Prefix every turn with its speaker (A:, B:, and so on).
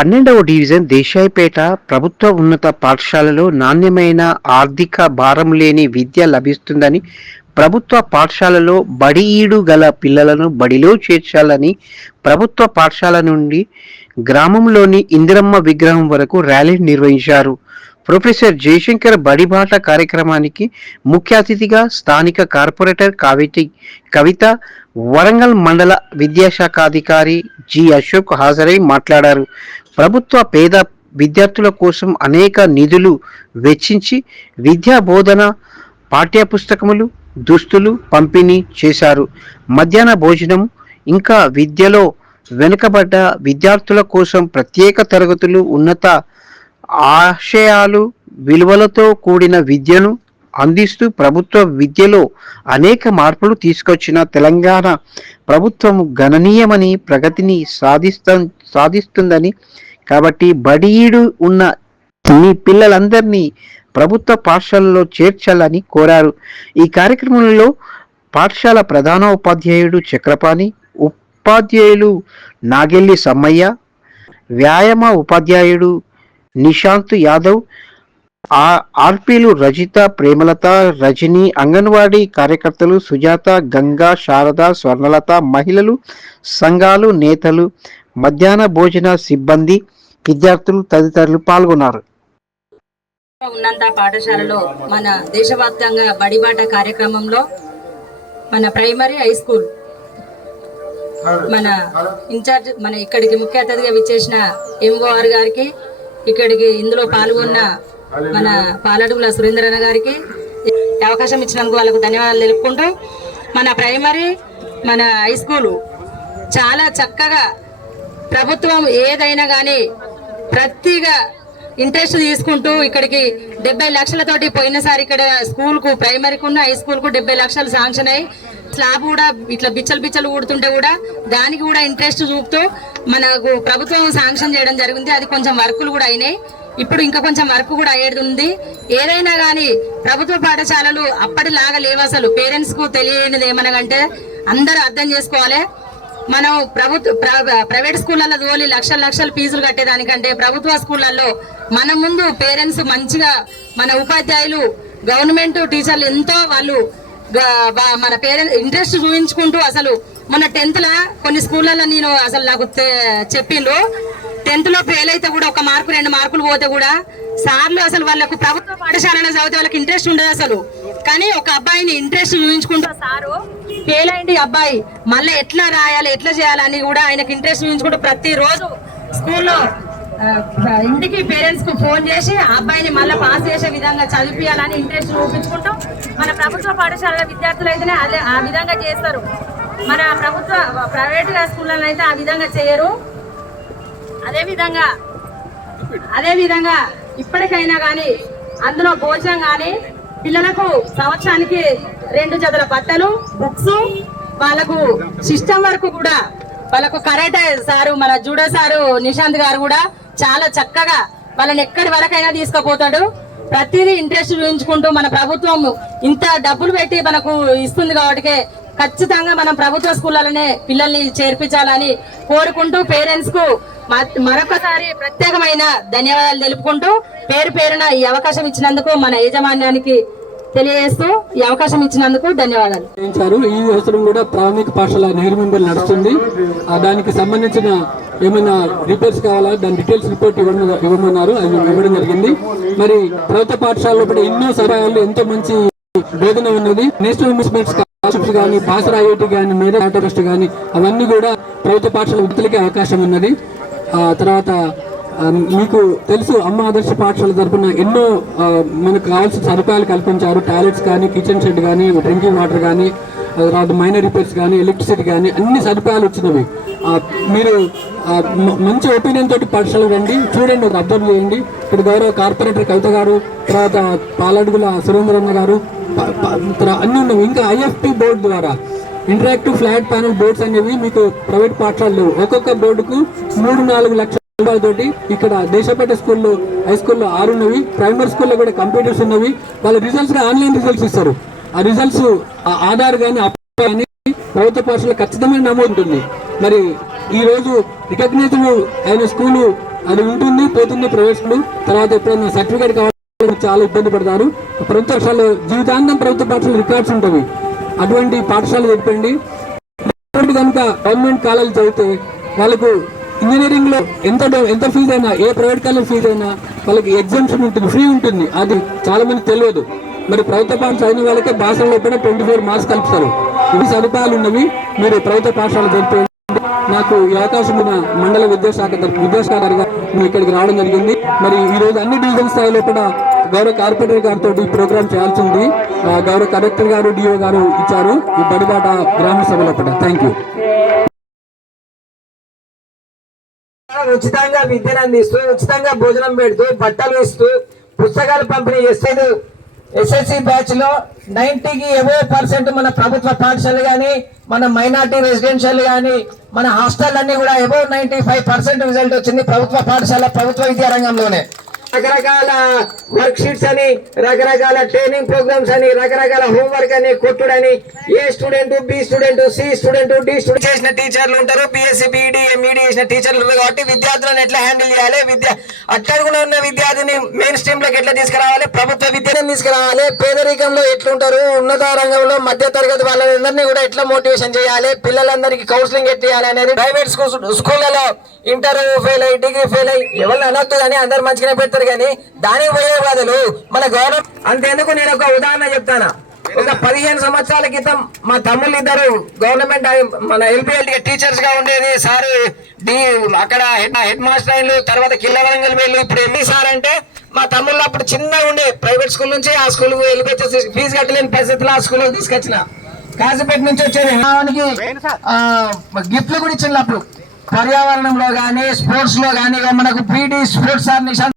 A: పన్నెండవ డివిజన్ దేశాయిపేట ప్రభుత్వ ఉన్నత పాఠశాలలో నాణ్యమైన ఆర్థిక భారం లేని విద్య లభిస్తుందని ప్రభుత్వ పాఠశాలలో బడి ఈడు గల పిల్లలను బడిలో చేర్చాలని ప్రభుత్వ పాఠశాల నుండి గ్రామంలోని ఇందిరమ్మ విగ్రహం వరకు ర్యాలీ నిర్వహించారు. ప్రొఫెసర్ జయశంకర్ బడిబాట కార్యక్రమానికి ముఖ్య అతిథిగా స్థానిక కార్పొరేటర్ కావితి కవిత వరంగల్ మండల విద్యాశాఖ అధికారి జి అశోక్ హాజరై మాట్లాడారు. ప్రభుత్వ పేద విద్యార్థుల కోసం అనేక నిధులు వెచ్చించి విద్యా బోధన పాఠ్యపుస్తకములు దుస్తులు పంపిణీ చేశారు. మధ్యాహ్న భోజనం ఇంకా విద్యలో వెనుకబడ్డ విద్యార్థుల కోసం ప్రత్యేక తరగతులు ఉన్నత ఆశయాలు విలువలతో కూడిన విద్యను అందిస్తూ ప్రభుత్వ విద్యలో అనేక మార్పులు తీసుకొచ్చిన తెలంగాణ ప్రభుత్వం గణనీయమని ప్రగతిని సాధిస్త సాధిస్తుందని. కాబట్టి బడిఈడు ఉన్న మీ పిల్లలందరినీ ప్రభుత్వ పాఠశాలలో చేర్చాలని కోరారు. ఈ కార్యక్రమంలో పాఠశాల ప్రధాన ఉపాధ్యాయుడు చక్రపాణి ఉపాధ్యాయులు నాగెల్లి సమ్మయ్య వ్యాయామ ఉపాధ్యాయుడు నిశాంత్ యాదవ్ ఆ ఆర్పీలు రజిత ప్రేమలత రజని అంగన్వాడీ కార్యకర్తలు సుజాత గంగా శారద స్వర్ణలత మహిళలు సంఘాలు నేతలు మధ్యాహ్న భోజన సిబ్బంది విద్యార్థులు తదితరులు పాల్గొన్నారు.
B: ఉన్నంత పాఠశాలలో మన దేశవ్యాప్తంగా బడిబాట కార్యక్రమంలో మన ప్రైమరీ హై స్కూల్ మన ఇన్ఛార్జ్ మన ఇక్కడికి ముఖ్య అతిథిగా విచ్చేసిన ఎంఓఆర్ గారికి ఇక్కడికి ఇందులో పాల్గొన్న మన పాలడుగుల సురేంద్రన్న గారికి అవకాశం ఇచ్చినందుకు వాళ్ళకు ధన్యవాదాలు తెలుపుకుంటూ మన ప్రైమరీ మన హై స్కూలు చాలా చక్కగా ప్రభుత్వం ఏదైనా కానీ ప్రతిగా ఇంట్రెస్ట్ తీసుకుంటూ ఇక్కడికి డెబ్బై లక్షలతోటి పోయినసారి ఇక్కడ స్కూల్కు ప్రైమరీకి ఉన్న హై స్కూల్కు డెబ్బై లక్షలు శాంక్షన్ అయ్యి స్లాబ్ కూడా ఇట్లా బిచ్చలు బిచ్చలు ఊడుతుంటే కూడా దానికి కూడా ఇంట్రెస్ట్ చూపుతూ మనకు ప్రభుత్వం శాంక్షన్ చేయడం జరిగింది. అది కొంచెం వర్కులు కూడా అయినాయి. ఇప్పుడు ఇంకా కొంచెం వర్క్ కూడా అయ్యేది ఉంది. ఏదైనా కానీ ప్రభుత్వ పాఠశాలలు అప్పటిలాగా లేవు అసలు. పేరెంట్స్కు తెలియనిది ఏమనగంటే అందరూ అర్థం చేసుకోవాలి. మనం ప్రభుత్వ ప్ర- ప్రైవేట్ స్కూళ్ళల్లో తోలి లక్షల లక్షల ఫీజులు కట్టేదానికంటే ప్రభుత్వ స్కూళ్ళల్లో మన ముందు పేరెంట్స్ మంచిగా మన ఉపాధ్యాయులు గవర్నమెంట్ టీచర్లు ఎంతో వాళ్ళు మన పేరెంట్స్ ఇంట్రెస్ట్ చూపించుకుంటూ అసలు మన టెన్త్ లా కొన్ని స్కూళ్ళల్లో నేను అసలు నాకు తె- చెప్పిండ్రు. టెన్త్లో ఫెయిల్ అయితే కూడా ఒక మార్కు రెండు మార్కులు పోతే కూడా సార్లు అసలు వాళ్ళకు ప్రభుత్వ పాఠశాలలో చదివితే వాళ్ళకి ఇంట్రెస్ట్ ఉండదు అసలు. కానీ ఒక అబ్బాయిని ఇంట్రెస్ట్ చూపించుకుంటూ సారు ఫెయిల్ అయింది అబ్బాయి. మళ్ళీ ఎట్లా రాయాలి ఎట్లా చేయాలని కూడా ఆయనకు ఇంట్రెస్ట్ చూపించుకుంటూ ప్రతిరోజు స్కూల్లో ఇంటికి పేరెంట్స్కు ఫోన్ చేసి ఆ అబ్బాయిని మళ్ళీ పాస్ చేసే విధంగా చదివించాలని ఇంట్రెస్ట్ చూపించుకుంటూ మన ప్రభుత్వ పాఠశాలల విద్యార్థులు అయితేనే అదే ఆ విధంగా చేస్తారు. మన ప్రభుత్వ ప్రైవేట్ స్కూళ్ళలో అయితే ఆ విధంగా చేయరు. అదే విధంగా అదే విధంగా ఇప్పటికైనా కానీ అందులో భోజనం కానీ పిల్లలకు సంవత్సరానికి రెండు జతల బట్టలు బుక్స్ వాళ్ళకు సిస్టమ్ వరకు కూడా వాళ్ళకు కరాటే సారు మన జూడో సారు నిశాంత్ గారు కూడా చాలా చక్కగా వాళ్ళని ఎక్కడి వరకైనా తీసుకుపోతాడు. ప్రతిదీ ఇంట్రెస్ట్ చూపించుకుంటూ మన ప్రభుత్వం ఇంత డబ్బులు పెట్టి మనకు ఇస్తుంది కాబట్టి ఖచ్చితంగా మనం ప్రభుత్వ స్కూళ్ళలోనే పిల్లల్ని చేర్పించాలని కోరుకుంటూ పేరెంట్స్కు మరొకసారి ప్రత్యేకమైన ధన్యవాదాలు తెలుపుకుంటూ పేరు పేరున ఈ అవకాశం ఇచ్చినందుకు మన యాజమాన్యానికి తెలియజేస్తూ ఈ అవకాశం ఇచ్చినందుకు ధన్యవాదాలు.
C: ఈ అవసరం కూడా ప్రాథమిక పాఠశాల నిర్మింపులు నడుస్తుంది. దానికి సంబంధించిన ఏమైనా రిపేర్స్ కావాలా? దాని డీటెయిల్స్ రిపోర్ట్ ఇవ్వడం ఇవ్వమన్నారు. అది ఇవ్వడం జరిగింది. మరి ప్రభుత్వ పాఠశాలలో కూడా ఎన్నో సహాయాలు ఎంతో మంచి బోధన ఉన్నది. నేషనల్ మిస్మెంట్స్ కానీ భాషర ఐఐటి కానీ మేధా ట్రస్ట్ కానీ అవన్నీ కూడా ప్రభుత్వ పాఠశాల విద్యలకే అవకాశం ఉన్నది. తర్వాత మీకు తెలుసు అమ్మ ఆదర్శ పాఠశాల తరఫున ఎన్నో మనకు కావాల్సిన సదుపాయాలు కల్పించారు. టాయిలెట్స్ కానీ కిచెన్ షెడ్ కానీ డ్రింకింగ్ వాటర్ కానీ తర్వాత మైనర్ రిపేర్స్ కానీ ఎలక్ట్రిసిటీ కానీ అన్ని సదుపాయాలు వచ్చినవి. మీరు మంచి ఒపీనియన్ తోటి పాఠశాల రండి. చూడండి ఒక అబ్జర్వ్ చేయండి. ఇక్కడ గౌరవ కార్పొరేటర్ కవిత గారు తర్వాత పాలడుగుల సురేంద్రన్న గారు అన్ని ఉన్నవి ఇంకా ఐఎఫ్టి బోర్డు ద్వారా ఇంటరాక్టివ్ ఫ్లాట్ ప్యానల్ బోర్డ్స్ అనేవి మీకు ప్రైవేట్ పాఠశాలలు ఒక్కొక్క బోర్డుకు మూడు నాలుగు లక్షల రూపాయలతోటి ఇక్కడ దేశపేట స్కూల్లో హై స్కూల్లో ఆరు ఉన్నవి ప్రైమరీ స్కూల్లో కూడా కంప్యూటర్స్ ఉన్నవి. వాళ్ళ రిజల్ట్స్ ఆన్లైన్ రిజల్ట్స్ ఇస్తారు. ఆ రిజల్ట్స్ ఆధార్ కానీ కానీ ప్రభుత్వ పాఠశాల ఖచ్చితమైన నమోదు ఉంటుంది మరి ఈ రోజు రికగ్నైజ్డ్ అయిన స్కూలు అది ఉంటుంది పోతుంది ప్రైవేట్ స్కూల్. తర్వాత ఎప్పుడైనా సర్టిఫికేట్ కావాలి చాలా ఇబ్బంది పడతారు. ప్రభుత్వ పాఠశాల జీవితాంతం ప్రభుత్వ పాఠశాల రికార్డ్స్ ఉంటాయి. అటువంటి పాఠశాల చెప్పండి కనుక గవర్నమెంట్ కాలేజ్ చదివితే వాళ్ళకు ఇంజనీరింగ్లో ఎంత ఎంత ఫీజు అయినా ఏ ప్రైవేట్ కాలేజ్ ఫీజు అయినా వాళ్ళకి ఎగ్జామ్షన్ ఉంటుంది ఫ్రీ ఉంటుంది. అది చాలా మంది తెలియదు. మరి ప్రభుత్వ పాఠశాల చదివిన వాళ్ళకే భాషలో కూడా ట్వంటీ ఫోర్ మార్క్స్ కలుపుతారు. ఇవి సదుపాయాలు ఉన్నవి. మీరు ప్రభుత్వ పాఠశాల జరిపేయండి నాకు ఈ అవకాశం ఉన్న మండల విద్యాశాఖ విద్యాశాఖ గారిగా మేము ఇక్కడికి రావడం జరిగింది. మరి ఈ రోజు అన్ని డివిజన్ స్థాయిలో కూడా గౌరవ కార్పొరేటర్ గారితో ఈ ప్రోగ్రామ్ చేయాల్సి ఉంది గౌరవ కలెక్టర్ గారు డిఓ గారు ఇచ్చారు. ఈ బడిబాట గ్రామ సభలో కూడా. థ్యాంక్ యూ
D: ఉచితంగా విద్యను అందిస్తూ ఉచితంగా భోజనం పెడుతూ బట్టలు ఇస్తూ పుస్తకాలు పంపిణీ చేస్తూ ఎస్ఎస్సి బ్యాచ్లో నైన్టీకి ఎవో పర్సెంట్ మన ప్రభుత్వ పాఠశాలలు కానీ మన మైనార్టీ రెసిడెన్షియల్ కానీ మన హాస్టల్ అన్ని కూడా ఎవో నైన్టీ ఫైవ్ పర్సెంట్ రిజల్ట్ వచ్చింది ప్రభుత్వ పాఠశాల ప్రభుత్వ విద్యారంగంలోనే రకరకాల వర్క్ షీట్స్ అని రకరకాల ట్రైనింగ్ ప్రోగ్రామ్స్ అని రకరకాల హోంవర్క్ అని కొట్టుడని A student B student C student D student చేసిన టీచర్లు ఉంటారు. బిఎస్సి బిఈడి ఎంఈడి చేసిన టీచర్లు ఉంటారు. కాబట్టి విద్యార్థులను ఎట్లా హ్యాండిల్ చేయాలి? విద్య అట్టడుగున ఉన్న విద్యార్థిని మెయిన్ స్ట్రీమ్లోకి ఎట్లా తీసుకురావాలి? ప్రభుత్వ విద్యను తీసుకురావాలి. పేదరికంలో ఎట్లుంటారు? ఉన్నత రంగంలో మధ్య తరగతి వాళ్ళందరినీ కూడా ఎట్లా మోటివేషన్ చేయాలి? పిల్లలందరికీ కౌన్సిలింగ్ ఎట్లా చేయాలి అనేది? ప్రైవేట్ స్కూల్ స్కూళ్ళలో ఇంటర్ ఫెయిల్ అయ్యి డిగ్రీ ఫెయిల్ అయ్యి ఎవరు అనొద్దు కానీ అందరు మంచిగానే పెడతారు. కానీ దానికి పోయే బదులు మన గవర్నమెంట్ అంతేందుకు నేను ఒక ఉదాహరణ చెప్తాను? ఒక పదిహేను సంవత్సరాల క్రితం మా తమ్ముళ్ళు ఇద్దరు గవర్నమెంట్ మన ఎల్పిఎల్ టీచర్స్గా ఉండేది. సార్ డి అక్కడ హెడ్ మాస్టర్ అయిన్లు తర్వాత కిల్ల వరంగల్ వీళ్ళు ఇప్పుడు ఎంఈ సార్ అంటే మా తమ్ముళ్ళు అప్పుడు చిన్నగా ఉండే ప్రైవేట్ స్కూల్ నుంచి ఆ స్కూల్ వెళ్ళిపోయి ఫీజు కట్టలేని పరిస్థితుల్లో ఆ స్కూల్ తీసుకొచ్చిన. కాసిపేట నుంచి వచ్చేది. గిఫ్ట్లు కూడా ఇచ్చింది అప్పుడు పర్యావరణంలో గానీ స్పోర్ట్స్లో గానీ ఇక మనకు PD sports sir Nishant